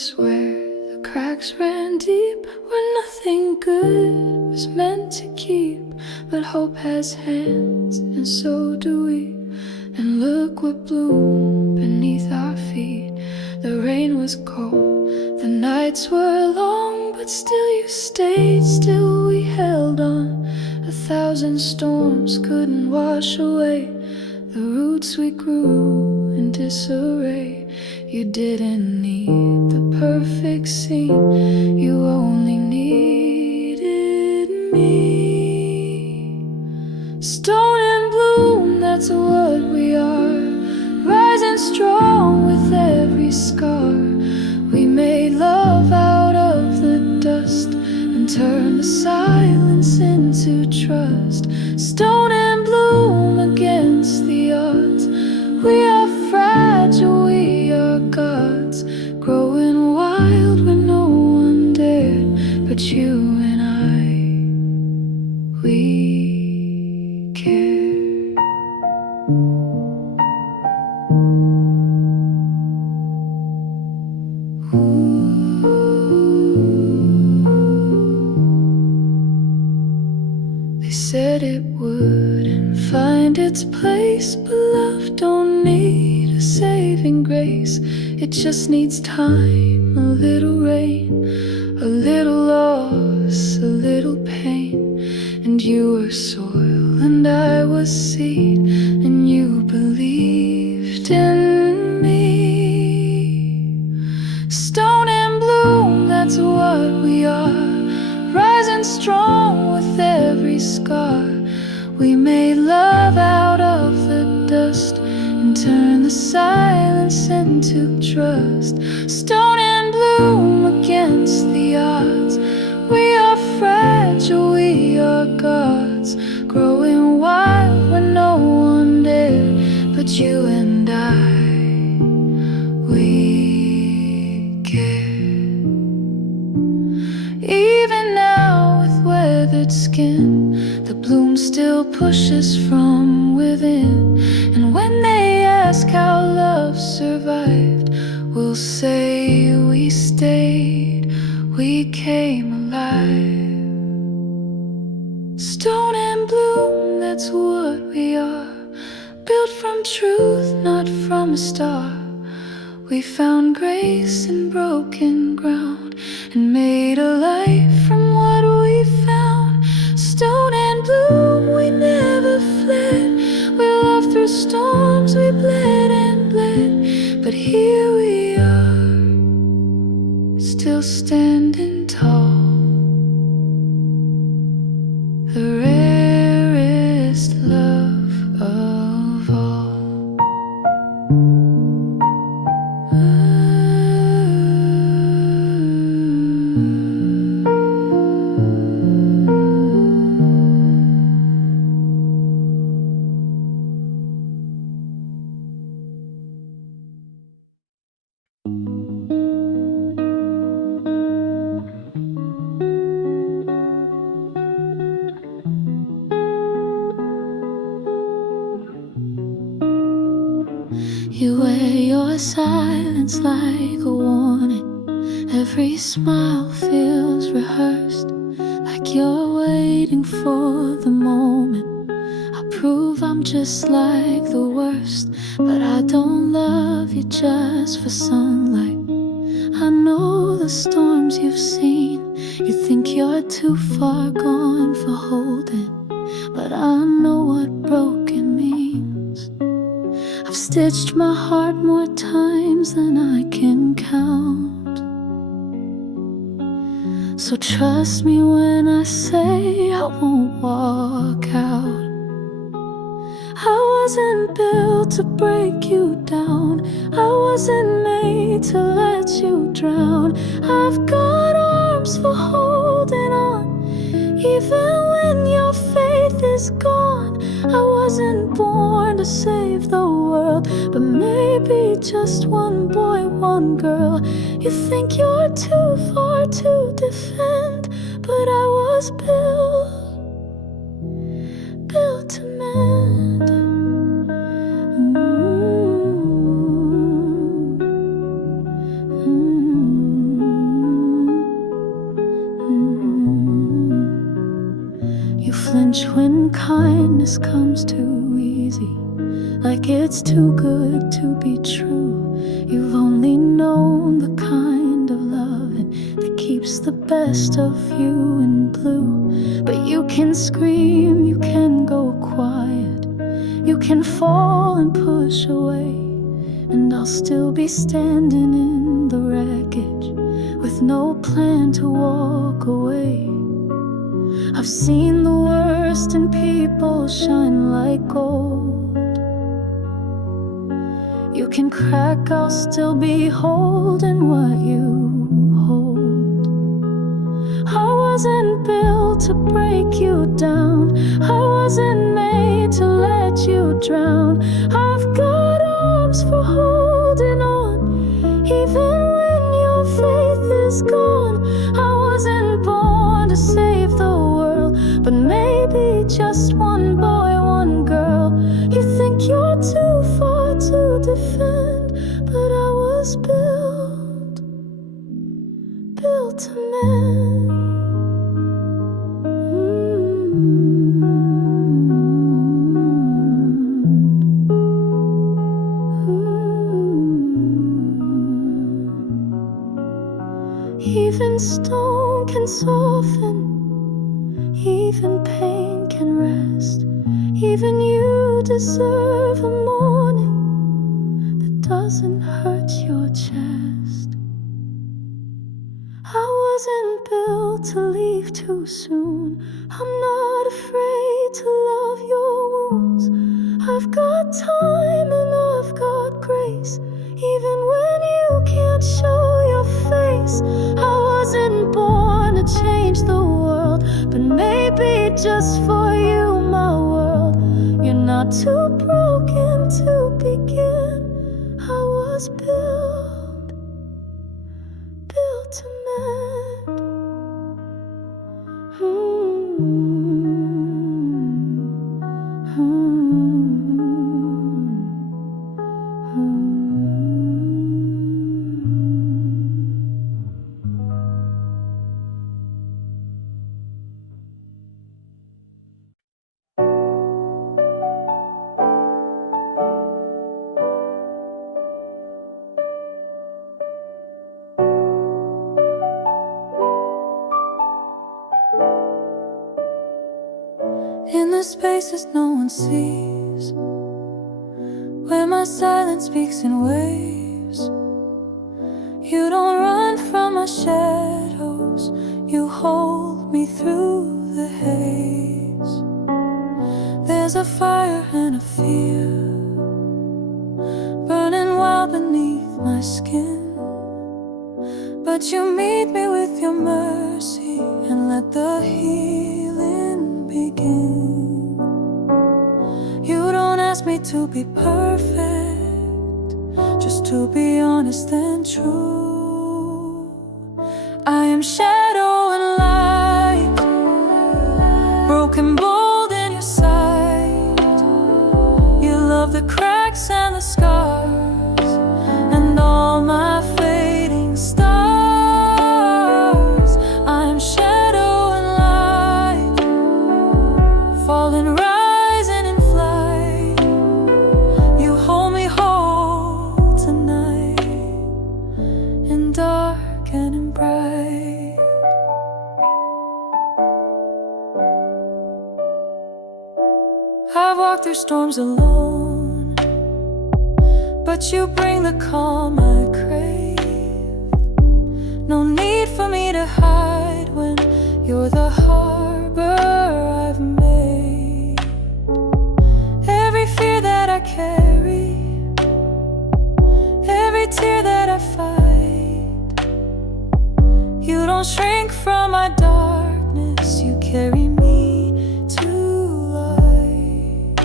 place where the cracks ran deep, where nothing good was meant to keep. But hope has hands, and so do we. And look what bloomed beneath our feet. The rain was cold, the nights were long, but still you stayed, still we held on. 1,000 storms couldn't wash away the roots we grew in disarray. You didn't need the perfect scene, you only needed me. Stone and bloom, that's what we are, rising strong with every scar. We made love out of the dust and turned the silence into trust. Stone and bloom against the odds. We are fragile, we are gods, growing wild when no one dared. But you and I, we cared. They said it wouldn't find its place, but love don't need a saving grace. It just needs time, a little rain, a little loss, a little pain. And you were soil and I was seed, and you believed in me. Stone and bloom, that's what we are, rising strong with every scar. We made love out of the dust and turned the silence into trust. Stone and bloom against the odds. We are fragile, we are gods, growing wild when no one dared. But you and I, we cared. Even now with weathered skin, the bloom still pushes from within. And when they ask how love survived, we'll say we stayed, we came alive. Stone and bloom, that's what we are, built from truth, not from a star. We found grace in broken ground and made a life from what we found. Stone and bloom, we never fled. We loved through storms, we bled and bled. But here we are, still standing tall, the rarest love of all. You wear your silence like a warning. Every smile feels rehearsed, like you're waiting for the moment. I'll prove I'm just like the worst, but I don't love you just for sunlight. I know the storms you've seen. You think you're too far gone for holding, but I know what broken means. I've stitched my heart more times than I can count. So trust me when I say I won't walk out. I wasn't built to break you down. I wasn't made to let you drown. I've got arms for holding on, even when your faith is gone. I wasn't born to save the world, but maybe just one boy, one girl. You think you're too far to defend, but I was built to mend. cringe when kindness comes too easy, like it's too good to be true. You've only known the kind of loving that keeps the best of you in blue. But you can scream, you can go quiet, you can fall and push away, and I'll still be standing in the wreckage with no plan to walk away. I've seen the worst in people shine like gold. You can crack, I'll still be holding what you hold. I wasn't built to break you down, I wasn't made to let you drown. I've got arms for holding on, even when your faith is gone. I wasn't born to save the world, but maybe just one boy, one girl. You think you're too far to defend, but I was built to mend. Even stone can soften, even pain can rest. Even you deserve a morning that doesn't hurt your chest. I wasn't built to leave too soon, I'm not afraid to love your wounds. I've got time and I've got grace, even when you can't show your face. I wasn't born to change the world, but maybe just for you, my world. You're not too broken to begin. I was built to mend. In the spaces no one sees, where my silence speaks in waves, you don't run from my shadows, you hold me through the haze. There's a fire and a fear burning wild beneath my skin, but you meet me with your mercy and let the healing begin. You don't ask me to be perfect, just to be honest and true. I am shadow and light, broken bold in your sight. You love the cracks and the scars and all my fading stars. I am shadow and light, falling, rising in flight. You hold me whole tonight, in dark and in bright. I've walked through storms alone, but you bring the calm I crave. No need for me to hide when you're the harbor I've made. Every fear that I carry, every tear that I fight, you don't shrink from my darkness, you carry me to light.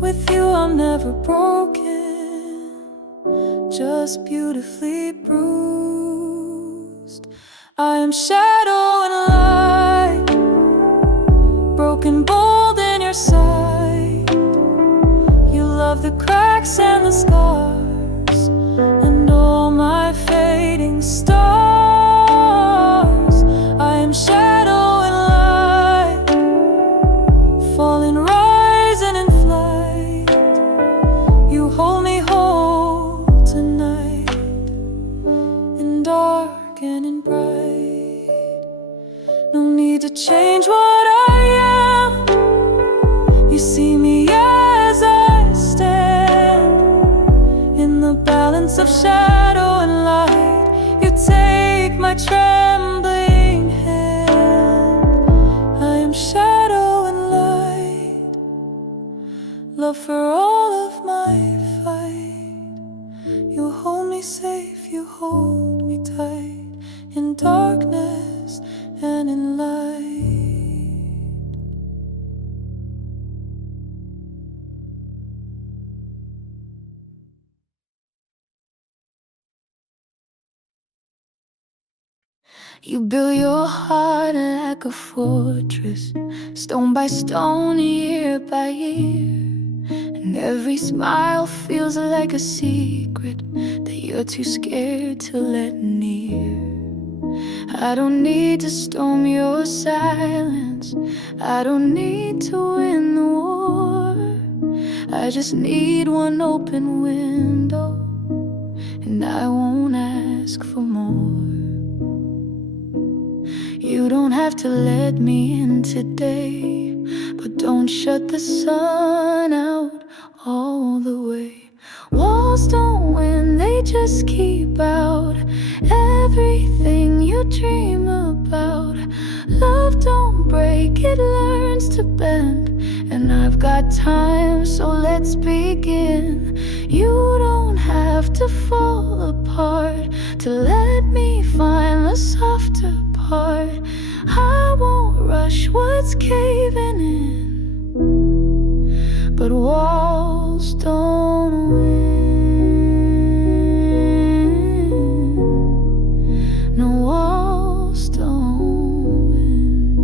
With you I'm never broken, just beautifully bruised. I am shadow and light, broken bold in your sight. You love the cracks and the scars and all my fading stars. I am shadow and light, in dark and in bright. No need to change what I am. You see me as I stand, in the balance of shadow and light. You take my trembling hand. I am shadow and light, love for all of my fight. You hold me safe, you hold me tight, in darkness and in light. You build your heart like a fortress, stone by stone, year by year. And every smile feels like a secret that you're too scared to let near. I don't need to storm your silence, I don't need to win the war. I just need one open window, and I won't ask for more. You don't have to let me in today, but don't shut the sun out all the way. Walls don't win, they just keep out everything you dream about. Love don't break, it learns to bend. And I've got time, so let's begin. You don't have to fall apart to let me find the softer part. I won't rush what's caving in, but walls don't win. No, walls don't win.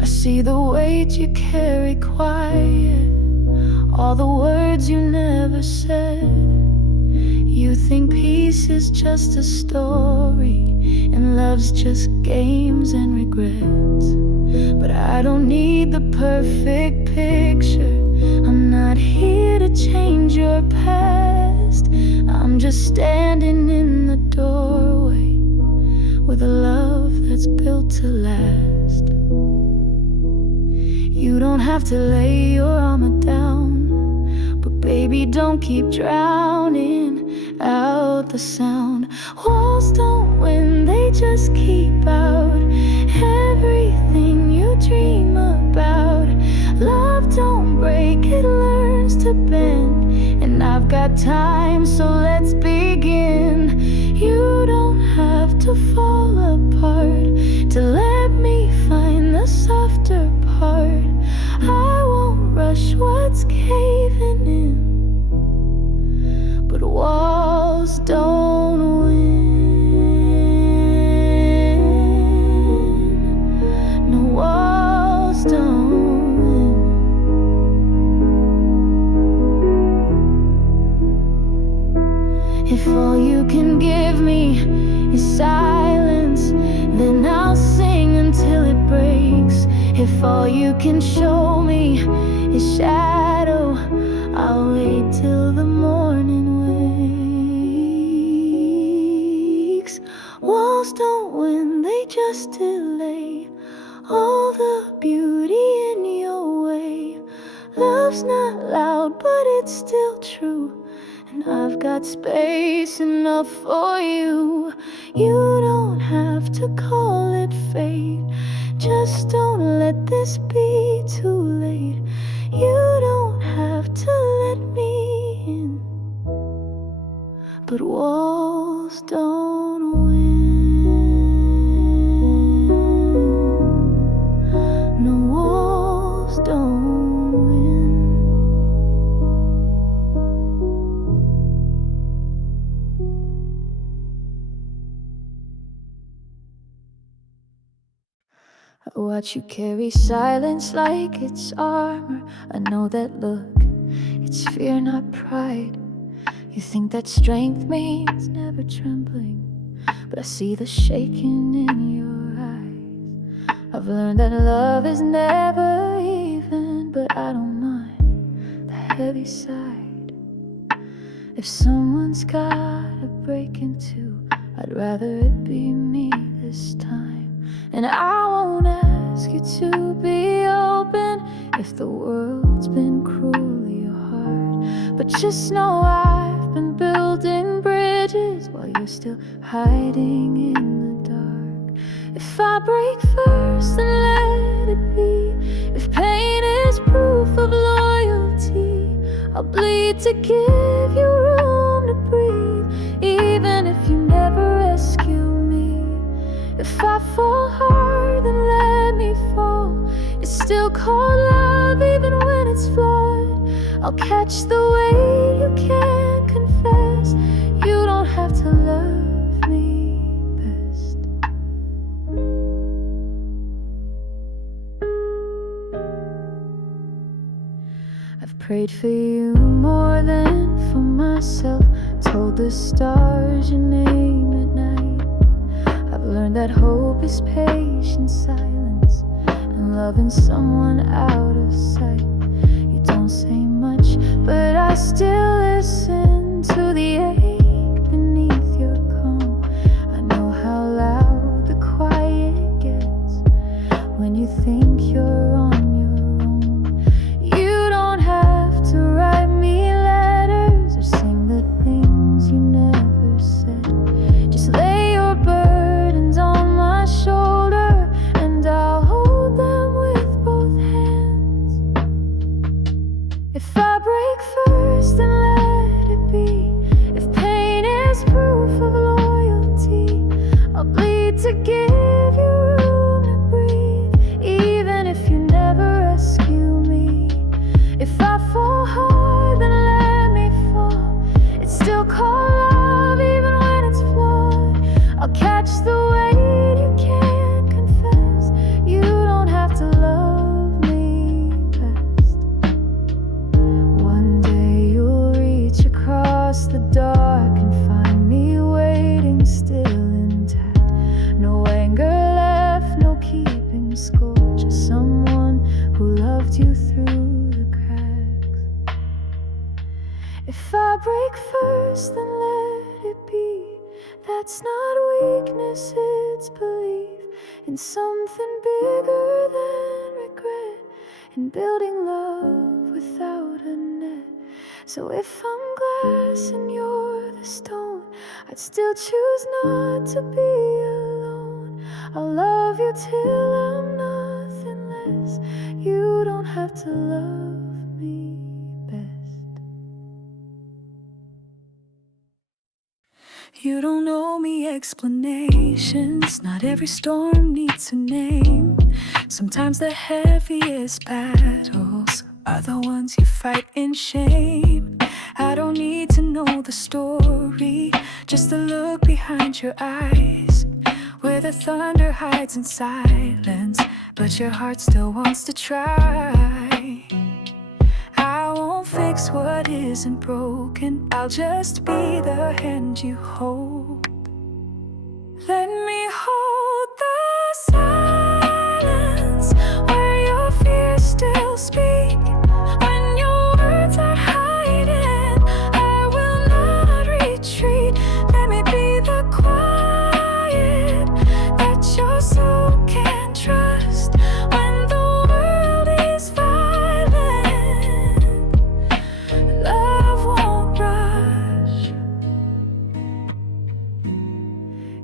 I see the weight you carry quiet, all the words you never said. You think peace is just a story, and love's just games and regrets. But I don't need the perfect picture, I'm not here to change your past. I'm just standing in the doorway with a love that's built to last. You don't have to lay your armor down, but baby, don't keep drowning out the sound. Walls don't win, they just keep out everything you dream about. Love don't break, it learns to bend. And I've got time, so let's begin. You don't have to fall apart to let me find the softer part. I won't rush what's caving in, but walls don't win. No, walls don't win. If all you can give me is silence, then I'll sing until it breaks. If all you can show me is shadow, I'll wait till the morning wakes. Walls don't win, they just delay all the beauty in your way. Love's not loud, but it's still true, and I've got space enough for you. You don't have to call it fate, just don't let this be too late. You don't have to let me in, but walls don't win. No, walls don't win. I watch you carry silence like it's armor. I know that look, it's fear, not pride. You think that strength means never trembling, but I see the shaking in your eyes. I've learned that love is never even, but I don't mind the heavy side. If someone's gotta break into, I'd rather it be me this time. And I won't ask you to be open if the world's been cruelly hard. But just know I've been building bridges while you're still hiding in the dark. If I break first, then let it be. If pain is proof of loyalty, I'll bleed to give you room to breathe, even if you never rescue me. If I fall hard, then let me fall. It's still called love, even when it's flawed. I'll catch the weight you can't confess. You don't have to love me best. I've prayed for you more than for myself, told the stars your name at night. I've learned that hope is patient silence and loving someone out of sight. You don't say much, but I still listen to the ache beneath your calm. I know how loud the quiet gets when you think you're on your own. You don't have to write me letters or sing the things you never said. Just lay your burdens on my shoulder and I'll hold them with both hands. If I break first, then let it be. If pain is proof of loyalty, I'll bleed to give you room to breathe, even if you never rescue me. If I fall hard, then let me fall. It's still called love, even when it's flawed. I'll catch the weight you can't confess. You don't have to love me best. One day you'll reach across the dark and find me waiting still intact. No anger left, no keeping score, just someone who loved you through the cracks. If I break first, then let it be. That's not weakness, it's belief in something bigger than regret, in building love without a net. So if I'm glass and you're the stone, I'd still choose not to be alone. I'll love you till I'm nothing less. You don't have to love me best. You don't owe me explanations. Not every storm needs a name. Sometimes the heaviest battles are the ones you fight in shame. I don't need to know the story, just the look behind your eyes, where the thunder hides in silence, but your heart still wants to try. I won't fix what isn't broken, I'll just be the hand you hold. Let me hold the silence where your fears still speak. When your words are hiding, I will not retreat. Let me be the quiet that your soul can trust. When the world is violent, love won't rush.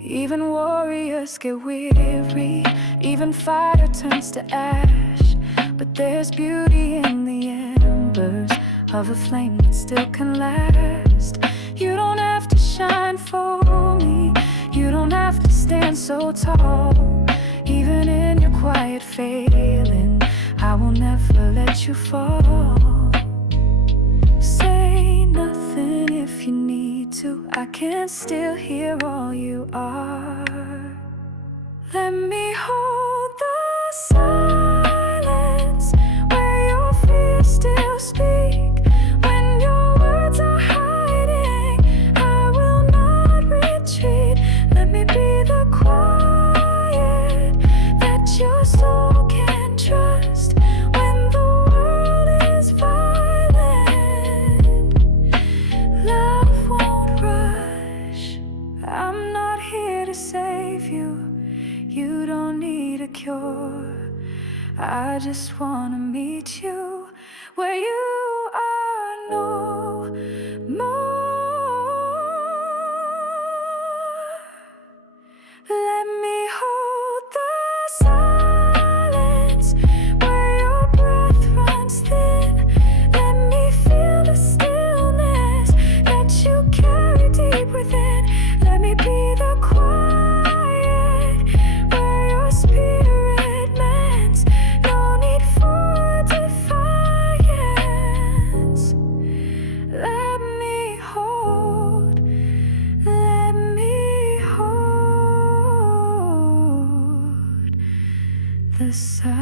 Even warriors get weary, even fire turns to ash. But there's beauty in the embers of a flame that still can last. You don't have to shine for me, you don't have to stand so tall. Even in your quiet failing, I will never let you fall. Say nothing if you need to, I can still hear all you are. Let me hold the silence where your fears still speak. When your words are hiding, I will not retreat. Let me be the quiet that your soul can trust. When the world is violent, love I just wanna meet you where you are no more. Let me hold the silence where your breath runs thin. Let me feel the stillness that you carry deep within. Let me be the quiet where your spirit mends. No need for defiance. Let me hold the silence.